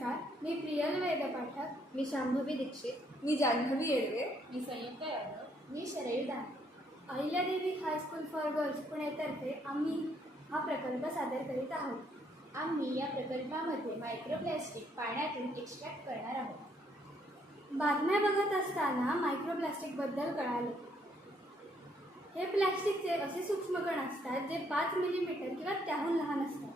नमस्कार, मी प्रियल वेदपाठक. मी शांभवी दीक्षित. मी जान्हवी येडगे. मी संयुक्त यादव. मी शरयू दान. अहिल्यादेवी हायस्कूल फॉर गर्ल्स पुणेतर्फे आम्ही हा प्रकल्प सादर करीत आहोत. आम्ही या प्रकल्पामध्ये मायक्रोप्लास्टिक पाण्यातून एक्स्ट्रॅक्ट करणार आहोत. बातम्या बघत असताना मायक्रोप्लास्टिकबद्दल कळाले. हे प्लॅस्टिकचे असे सूक्ष्मकण असतात जे 5 मिलीमीटर किंवा त्याहून लहान असतात.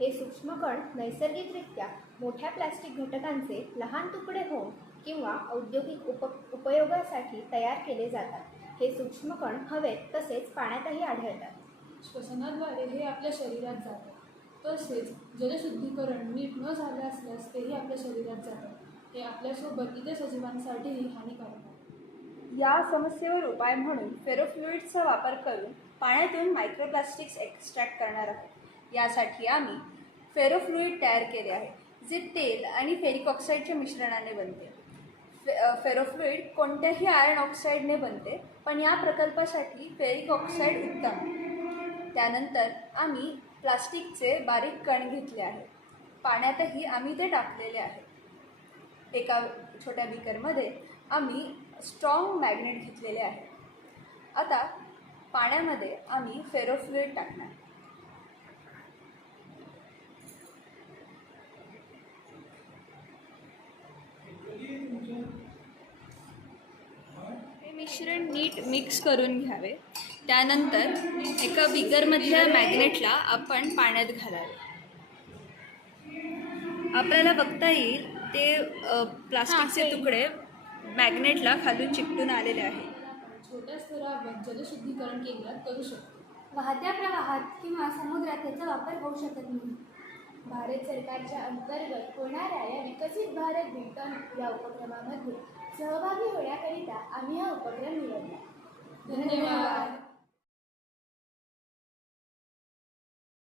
हे सूक्ष्मकण नैसर्गिकरित्या मोठ्या प्लास्टिक घटकांचे लहान तुकडे होऊन किंवा औद्योगिक उपयोगासाठी तयार केले जातात. हे सूक्ष्मकण हवेत तसेच पाण्यातही आढळतात. श्वसनाद्वारे हे आपल्या शरीरात जातात. तसेच जलशुद्धीकरण नीट न झाले असल्यास तेही आपल्या शरीरात जातात. हे आपल्यासोबत इतर सजीवांसाठीही हानिकारक आहे. या समस्येवर उपाय म्हणून फेरोफ्लुइड्सचा वापर करून पाण्यातून मायक्रोप्लास्टिक्स एक्स्ट्रॅक्ट करणार आहोत. यासाठी आम्ही फेरोफ्लुइड तयार केले आहे, जे तेल आणि फेरिक ऑक्साईडच्या मिश्रणाने बनते. फेरोफ्लुइड कोणत्याही आयर्न ऑक्साईडने बनते, पण या प्रकल्पासाठी फेरिक ऑक्साईड उत्तम. त्यानंतर आम्ही प्लास्टिकचे बारीक कण घेतले आहे. पाण्यातही आम्ही ते टाकलेले आहे. एका छोट्या बीकरमध्ये आम्ही स्ट्रॉंग मॅग्नेट घेतलेले आहे. आता पाण्यामध्ये आम्ही फेरोफ्लुइड टाकणार. हे मिश्रण नीट मिक्स करून घ्यावे. त्यानंतर एका बीकरमधल्या मॅग्नेटला आपण पाण्यात घालावे. आपल्याला बघता येईल ते प्लास्टिकचे तुकडे मॅग्नेटला खालून चिकटून आलेले आहेत. छोट्या स्तरावर जलशुद्धीकरण केंद्रात करू शकतो. वाहत्या प्रवाहात किंवा समुद्रात याचा वापर होऊ शकत नाही. भारत सरकारच्या अंतर्गत होणाऱ्या या विकसित भारत बिल्टॉन या उपक्रमामध्ये सहभागी होण्याकरिता आम्ही हा उपक्रम निवडला.